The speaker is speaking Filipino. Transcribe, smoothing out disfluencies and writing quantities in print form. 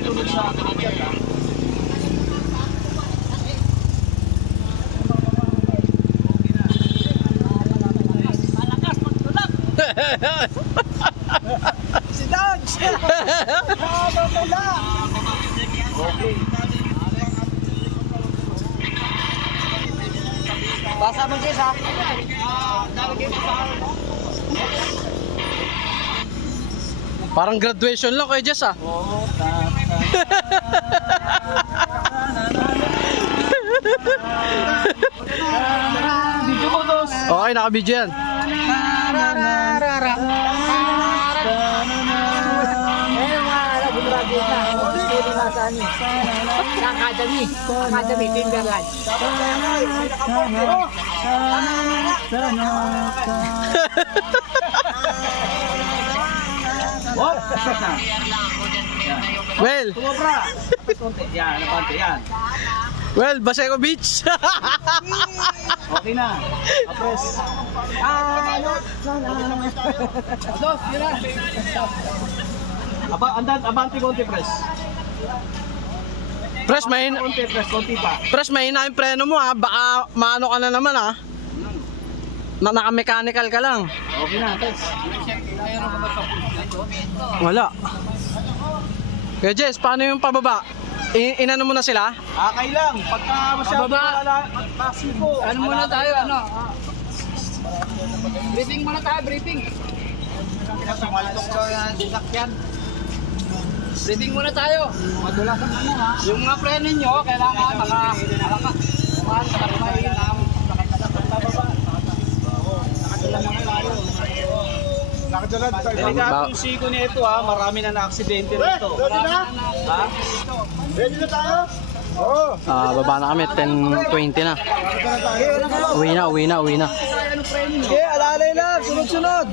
sunod sa akin. Malakas magtulak. Si Dogs! Nakapapala! Okay. Basa mo siya sa akin. Parang graduation lang Kuya Jess ah. Oo, video ko, Dos. Okay, naka-video yan. Academy, Timberland. Oh, Well, tumobra. Yan, napante yan. well, Baseco Beach. Okay na. Apres. Dos, yun na. Abante konti, pres. Pres, mahina. Konti, pres. Konti pa. Pres, mahina yung preno mo ah. Baka maano ka na naman ah. Naka-mechanical ka lang. Okay na, pres. Wala. Kuya Jess, paano yung pababa? Inano mo na sila? Akay lang. Pagka masyado Pababa. pasipo. Ano muna tayo, ano? Briefing muna tayo, briefing. Sumaltok ko yan. Sasakyan. Briefing muna tayo. Madula sa ano ha. Yung mga preno nyo, kailangan malakas. Mainam. Delikado yung siko nito ha. Marami na na-aksidente nito. Ha? Ready na tayo? Oo. Baba na kami, 10:20 na. Uwi na. Okay, alalay lang. Sunod-sunod.